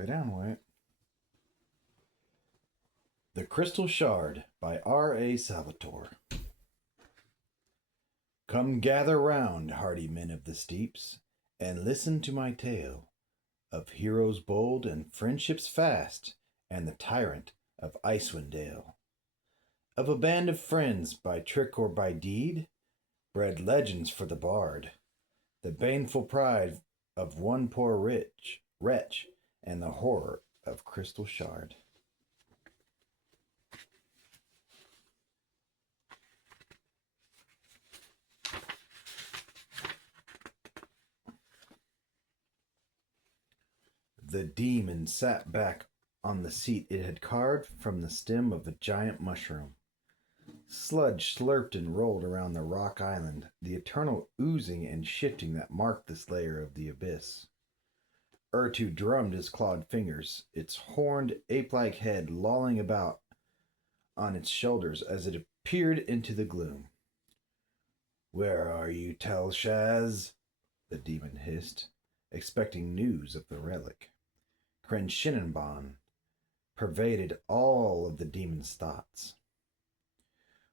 Lay down, Wyatt. The Crystal Shard by R.A. Salvatore. Come gather round, hardy men of the steeps, and listen to my tale of heroes bold and friendships fast, and the tyrant of Icewind Dale. Of a band of friends, by trick or by deed, bred legends for the bard, the baneful pride of one poor wretch, and the horror of Crystal Shard. The demon sat back on the seat it had carved from the stem of a giant mushroom. Sludge slurped and rolled around the rock island, the eternal oozing and shifting that marked this layer of the abyss. Ertu drummed his clawed fingers, its horned, ape-like head lolling about on its shoulders as it peered into the gloom. "Where are you, Telshaz?" the demon hissed, expecting news of the relic. Crenshinenbon pervaded all of the demon's thoughts.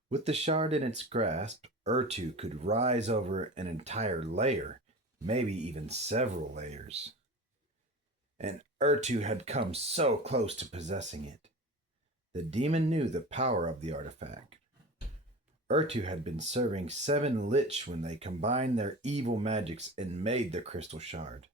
With the shard in its grasp, Ertu could rise over an entire layer, maybe even several layers. And Ertu had come so close to possessing it. The demon knew the power of the artifact. Ertu had been serving 7 Lich when they combined their evil magics and made the crystal shard.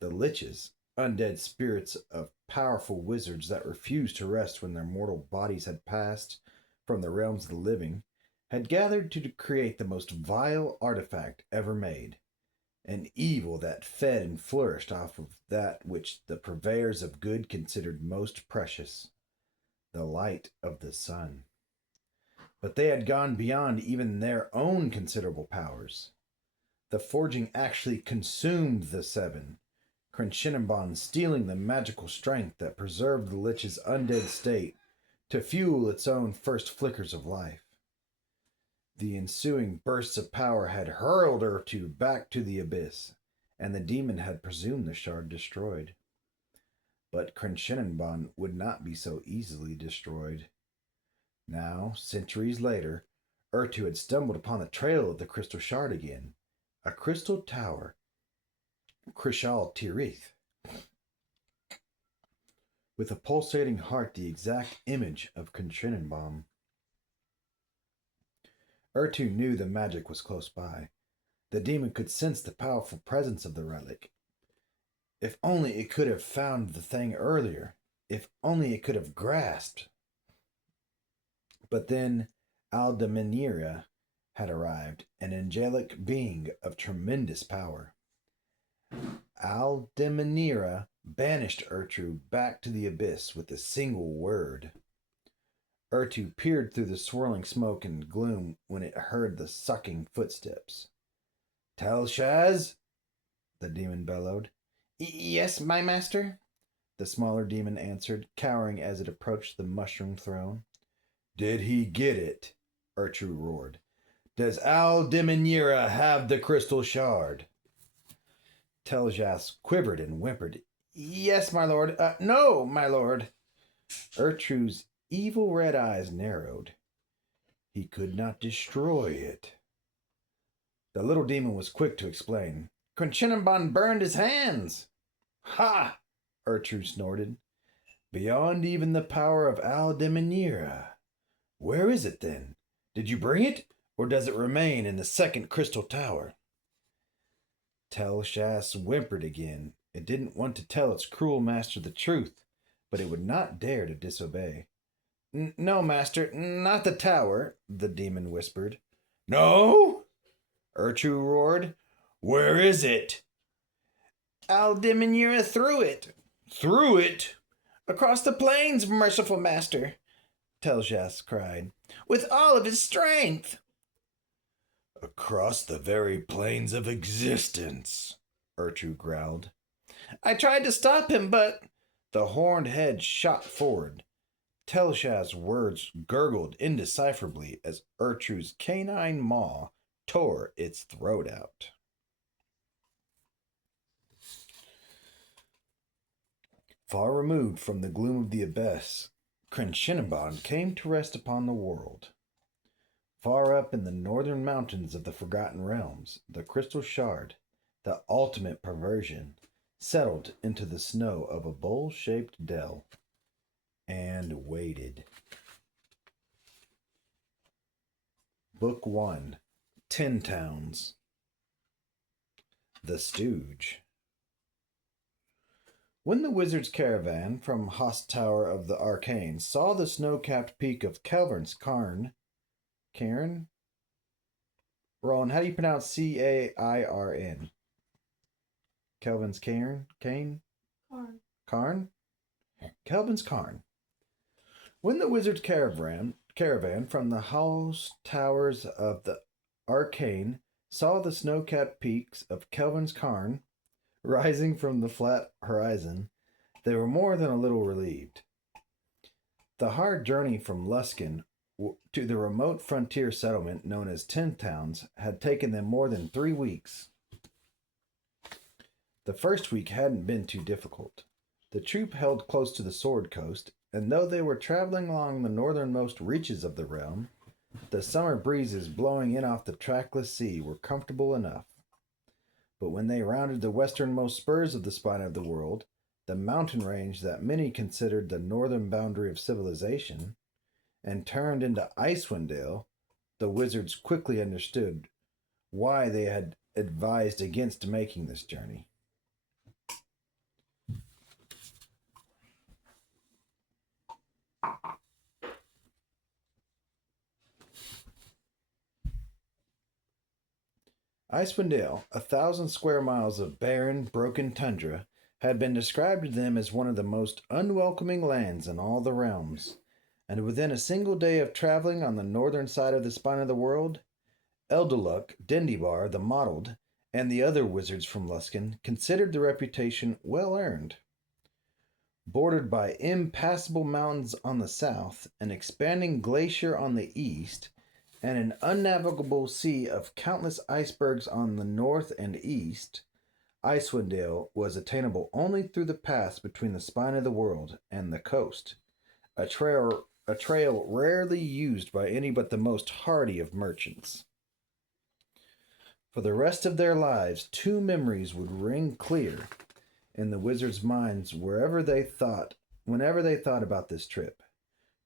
The Liches, undead spirits of powerful wizards that refused to rest when their mortal bodies had passed from the realms of the living, had gathered to create the most vile artifact ever made, an evil that fed and flourished off of that which the purveyors of good considered most precious, the light of the sun. But they had gone beyond even their own considerable powers. The forging actually consumed the 7, Crenshinenbon stealing the magical strength that preserved the Lich's undead state to fuel its own first flickers of life. The ensuing bursts of power had hurled Ertu back to the abyss, and the demon had presumed the shard destroyed. But Crenshinenbon would not be so easily destroyed. Now, centuries later, Ertu had stumbled upon the trail of the crystal shard again, a crystal tower, Krishal Tirith, with a pulsating heart the exact image of Crenshinenbon. Ertu knew the magic was close by. The demon could sense the powerful presence of the relic. If only it could have found the thing earlier. If only it could have grasped. But then Aldemenira had arrived, an angelic being of tremendous power. Aldemenira banished Ertu back to the abyss with a single word. Ertu peered through the swirling smoke and gloom when it heard the sucking footsteps. "Telshaz?" the demon bellowed. "Yes, my master," the smaller demon answered, cowering as it approached the mushroom throne. "Did he get it?" Ertu roared. "Does Aldemenira have the crystal shard?" Telshaz quivered and whimpered. "Yes, my lord. No, my lord." Ertu's evil red eyes narrowed. "He could not destroy it." The little demon was quick to explain. "Crenshinenbon burned his hands." "Ha!" Ertu snorted. "Beyond even the power of Aldemenira. Where is it, then? Did you bring it, or does it remain in the second crystal tower?" Telshaz whimpered again. It didn't want to tell its cruel master the truth, but it would not dare to disobey. "No, master, not the tower," the demon whispered. "No?" Ertu roared. "Where is it?" "Aldemenira threw it." "Threw it?" "Across the plains, merciful master," Telshaz cried, "with all of his strength." "Across the very plains of existence," Ertu growled. "I tried to stop him, but—" The horned head shot forward. Telshaz's words gurgled indecipherably as Ertu's canine maw tore its throat out. Far removed from the gloom of the abyss, Crenshinabad came to rest upon the world. Far up in the northern mountains of the Forgotten Realms, the Crystal Shard, the ultimate perversion, settled into the snow of a bowl shaped dell and waited. Book 1 Tin Towns. The Stooge. When the wizard's caravan from Host Tower of the Arcane saw the snow-capped peak of Kelvin's Cairn, Roland, how do you pronounce Cairn? Kelvin's Cairn? Cairn? Kelvin's Cairn. When the wizard's caravan from the Host Towers of the Arcane saw the snow-capped peaks of Kelvin's Cairn rising from the flat horizon, they were more than a little relieved. The hard journey from Luskan to the remote frontier settlement known as Tin Towns had taken them more than 3 weeks. The first week hadn't been too difficult. The troop held close to the Sword Coast, and though they were traveling along the northernmost reaches of the realm, the summer breezes blowing in off the trackless sea were comfortable enough. But when they rounded the westernmost spurs of the spine of the world, the mountain range that many considered the northern boundary of civilization, and turned into Icewind Dale, the wizards quickly understood why they had advised against making this journey. Icewind Dale, 1,000 square miles of barren, broken tundra, had been described to them as one of the most unwelcoming lands in all the realms, and within a single day of traveling on the northern side of the spine of the world, Eldaluk, Dendybar, the Mottled, and the other wizards from Luskan considered the reputation well earned. Bordered by impassable mountains on the south, an expanding glacier on the east, and an unnavigable sea of countless icebergs on the north and east, Icewind Dale was attainable only through the pass between the spine of the world and the coast, a trail rarely used by any but the most hardy of merchants. For the rest of their lives, 2 memories would ring clear in the wizards' minds whenever they thought about this trip.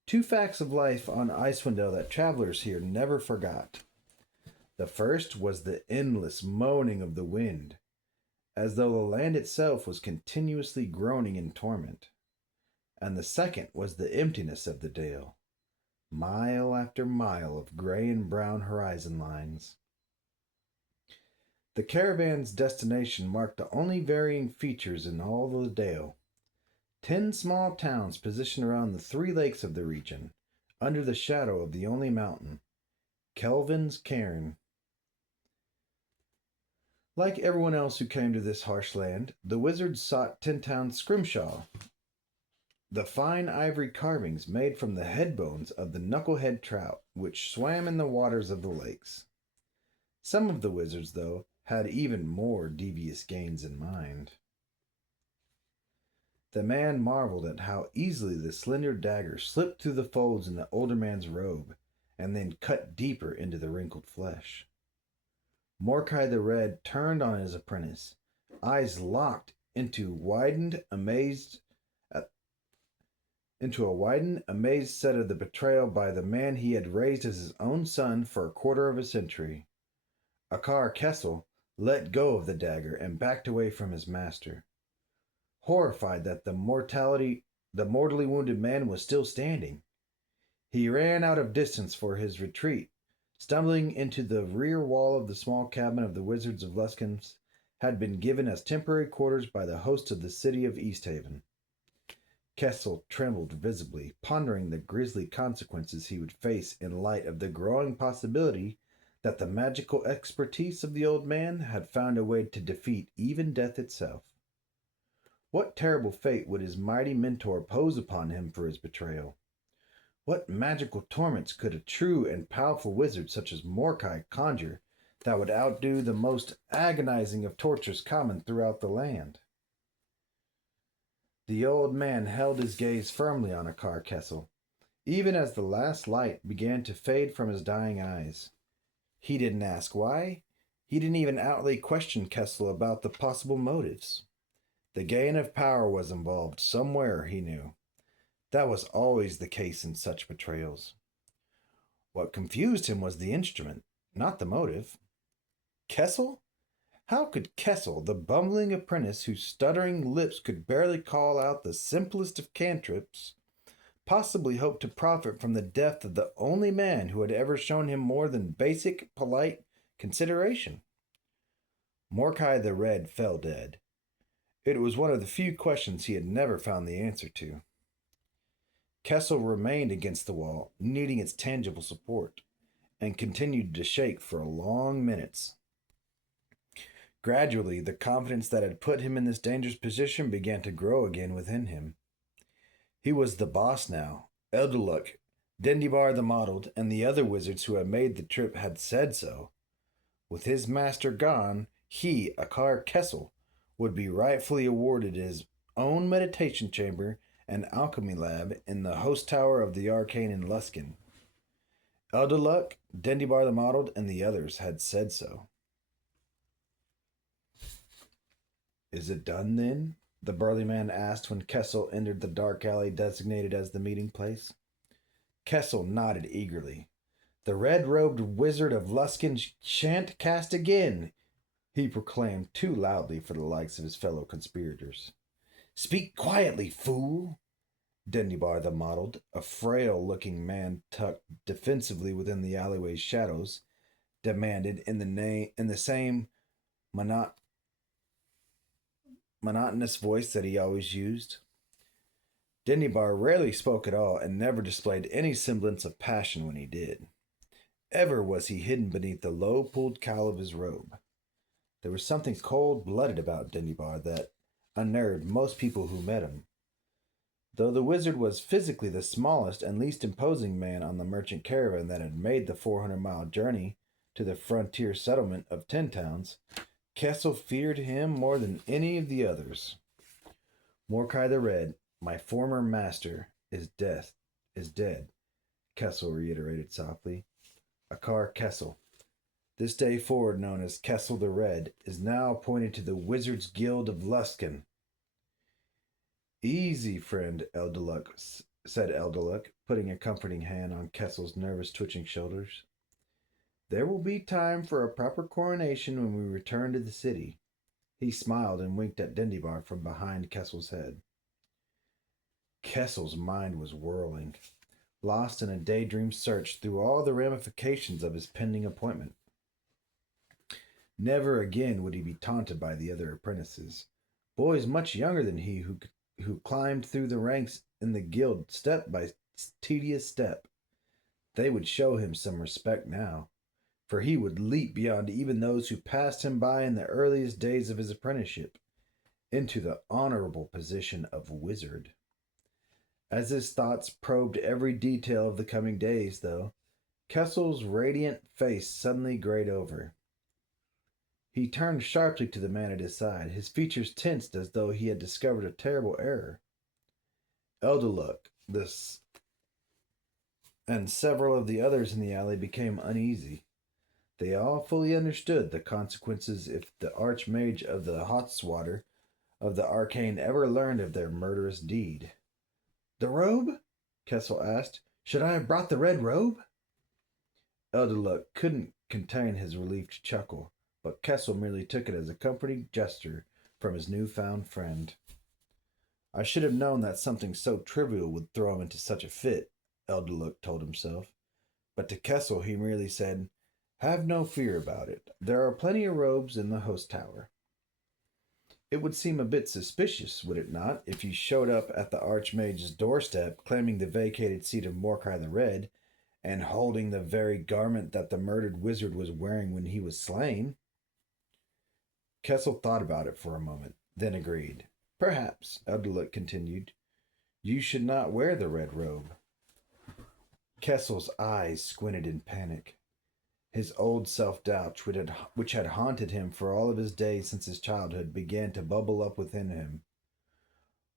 2 facts of life on Icewind Dale that travelers here never forgot. The first was the endless moaning of the wind, as though the land itself was continuously groaning in torment. And the second was the emptiness of the dale, mile after mile of gray and brown horizon lines. The caravan's destination marked the only varying features in all the dale. 10 small towns positioned around the 3 lakes of the region, under the shadow of the only mountain, Kelvin's Cairn. Like everyone else who came to this harsh land, the wizards sought Tin Town Scrimshaw, the fine ivory carvings made from the head bones of the knucklehead trout which swam in the waters of the lakes. Some of the wizards, though, had even more devious gains in mind. The man marveled at how easily the slender dagger slipped through the folds in the older man's robe and then cut deeper into the wrinkled flesh. Mordecai the Red turned on his apprentice, eyes locked into a widened, amazed set of the betrayal by the man he had raised as his own son for a quarter of a century. Akar Kessel let go of the dagger and backed away from his master, horrified that the mortally wounded man was still standing. He ran out of distance for his retreat, stumbling into the rear wall of the small cabin of the Wizards of Luskan had been given as temporary quarters by the hosts of the city of Easthaven. Kessel trembled visibly, pondering the grisly consequences he would face in light of the growing possibility that the magical expertise of the old man had found a way to defeat even death itself. What terrible fate would his mighty mentor pose upon him for his betrayal? What magical torments could a true and powerful wizard such as Mordecai conjure that would outdo the most agonizing of tortures common throughout the land? The old man held his gaze firmly on Akar Kessel, even as the last light began to fade from his dying eyes. He didn't ask why. He didn't even outly question Kessel about the possible motives. The gain of power was involved somewhere, he knew. That was always the case in such betrayals. What confused him was the instrument, not the motive. Kessel? How could Kessel, the bumbling apprentice whose stuttering lips could barely call out the simplest of cantrips, possibly hope to profit from the death of the only man who had ever shown him more than basic, polite consideration? Mordecai the Red fell dead. It was one of the few questions he had never found the answer to. Kessel remained against the wall, needing its tangible support, and continued to shake for long minutes. Gradually, the confidence that had put him in this dangerous position began to grow again within him. He was the boss now. Elderluck, Dendybar the Mottled, and the other wizards who had made the trip had said so. With his master gone, he, Akar Kessel, would be rightfully awarded his own meditation chamber and alchemy lab in the host tower of the Arcane in Luskan. Elderluck, Dendybar the Mottled, and the others had said so. Is it done, then? The burly man asked when Kessel entered the dark alley designated as the meeting place. Kessel nodded eagerly. The red-robed wizard of Luskan shan't cast again, he proclaimed too loudly for the likes of his fellow conspirators. Speak quietly, fool! Dendybar the Mottled, a frail-looking man tucked defensively within the alleyway's shadows, demanded in the same monotonous voice that he always used. Dendybar rarely spoke at all and never displayed any semblance of passion when he did. Ever was he hidden beneath the low-pulled cowl of his robe. There was something cold-blooded about Dendybar that unnerved most people who met him. Though the wizard was physically the smallest and least imposing man on the merchant caravan that had made the 400-mile journey to the frontier settlement of Ten Towns, Kessel feared him more than any of the others. Mordecai the Red, my former master, is dead, Kessel reiterated softly. Akar Kessel, this day forward known as Kessel the Red, is now appointed to the Wizards Guild of Luskan. Easy, friend, said Elderluck, putting a comforting hand on Kessel's nervous twitching shoulders. There will be time for a proper coronation when we return to the city. He smiled and winked at Dendybar from behind Kessel's head. Kessel's mind was whirling, lost in a daydream search through all the ramifications of his pending appointment. Never again would he be taunted by the other apprentices, boys much younger than he who climbed through the ranks in the guild step by tedious step. They would show him some respect now, for he would leap beyond even those who passed him by in the earliest days of his apprenticeship, into the honorable position of wizard. As his thoughts probed every detail of the coming days, though, Kessel's radiant face suddenly grayed over. He turned sharply to the man at his side, his features tensed as though he had discovered a terrible error. Elderluck, and several of the others in the alley became uneasy. They all fully understood the consequences if the Archmage of the Hotswater of the Arcane ever learned of their murderous deed. The robe? Kessel asked. Should I have brought the red robe? Elderluck couldn't contain his relieved chuckle, but Kessel merely took it as a comforting gesture from his newfound friend. I should have known that something so trivial would throw him into such a fit, Elderluck told himself. But to Kessel he merely said, Have no fear about it. There are plenty of robes in the host tower. It would seem a bit suspicious, would it not, if you showed up at the Archmage's doorstep claiming the vacated seat of Mordecai the Red and holding the very garment that the murdered wizard was wearing when he was slain? Kessel thought about it for a moment, then agreed. Perhaps, Elderluck continued, you should not wear the red robe. Kessel's eyes squinted in panic. His old self-doubt, which had haunted him for all of his days since his childhood, began to bubble up within him.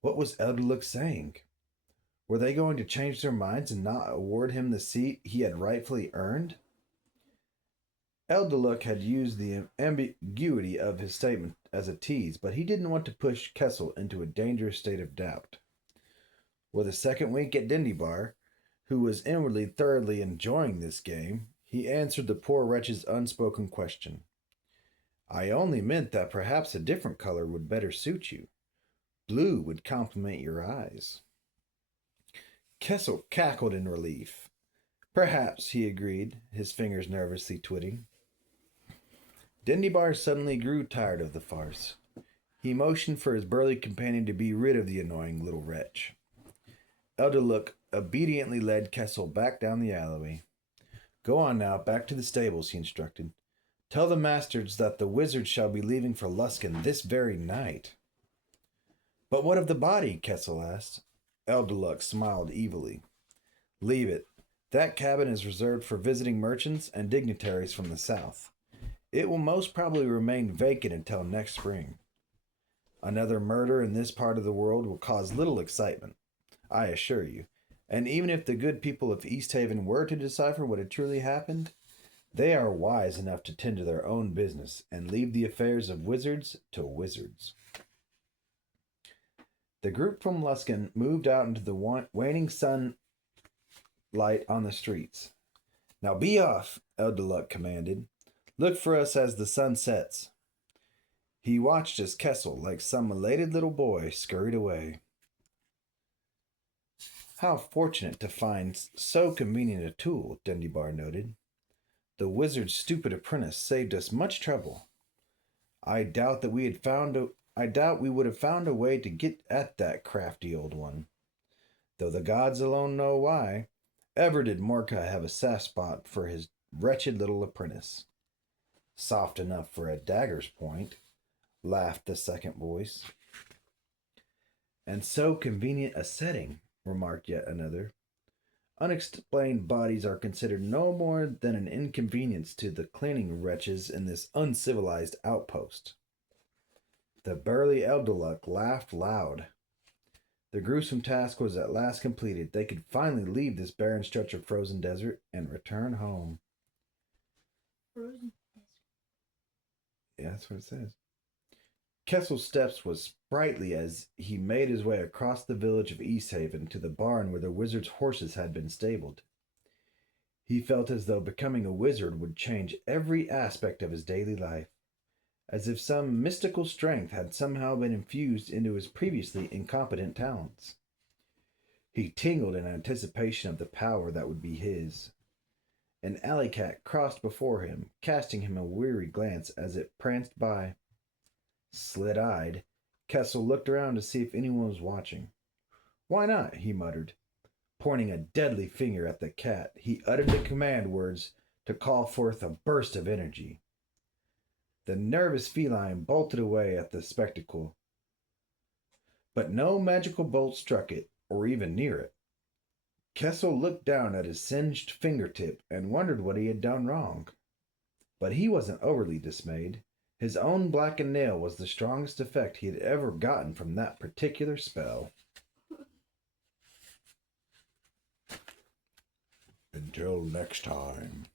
What was Elderlook saying? Were they going to change their minds and not award him the seat he had rightfully earned? Elderlook had used the ambiguity of his statement as a tease, but he didn't want to push Kessel into a dangerous state of doubt. With a second wink at Dindybar, who was inwardly thoroughly enjoying this game, he answered the poor wretch's unspoken question. I only meant that perhaps a different color would better suit you. Blue would complement your eyes. Kessel cackled in relief. Perhaps, he agreed, his fingers nervously twitching. Dindybar suddenly grew tired of the farce. He motioned for his burly companion to be rid of the annoying little wretch. Elderlook obediently led Kessel back down the alleyway. Go on now, back to the stables, he instructed. Tell the masters that the wizard shall be leaving for Luskan this very night. But what of the body? Kessel asked. Elderlook smiled evilly. Leave it. That cabin is reserved for visiting merchants and dignitaries from the south. It will most probably remain vacant until next spring. Another murder in this part of the world will cause little excitement, I assure you, and even if the good people of East Haven were to decipher what had truly happened, they are wise enough to tend to their own business and leave the affairs of wizards to wizards. The group from Luskan moved out into the waning sunlight on the streets. Now be off, Elderluck commanded. Look for us as the sun sets. He watched as Kessel, like some elated little boy, scurried away. How fortunate to find so convenient a tool, Dindybar noted. The wizard's stupid apprentice saved us much trouble. I doubt we would have found a way to get at that crafty old one. Though the gods alone know why, ever did Morka have a soft spot for his wretched little apprentice. Soft enough for a dagger's point, laughed the second voice. And so convenient a setting, remarked yet another. Unexplained bodies are considered no more than an inconvenience to the cleaning wretches in this uncivilized outpost. The burly Elderluck laughed loud. The gruesome task was at last completed. They could finally leave this barren stretch of frozen desert and return home. Frozen desert. Yeah, that's what it says. Kessel's steps was sprightly as he made his way across the village of Easthaven to the barn where the wizard's horses had been stabled. He felt as though becoming a wizard would change every aspect of his daily life, as if some mystical strength had somehow been infused into his previously incompetent talents. He tingled in anticipation of the power that would be his. An alley cat crossed before him, casting him a weary glance as it pranced by. Slit-eyed, Kessel looked around to see if anyone was watching. Why not? He muttered. Pointing a deadly finger at the cat, he uttered the command words to call forth a burst of energy. The nervous feline bolted away at the spectacle, but no magical bolt struck it, or even near it. Kessel looked down at his singed fingertip and wondered what he had done wrong. But he wasn't overly dismayed. His own blackened nail was the strongest effect he had ever gotten from that particular spell. Until next time.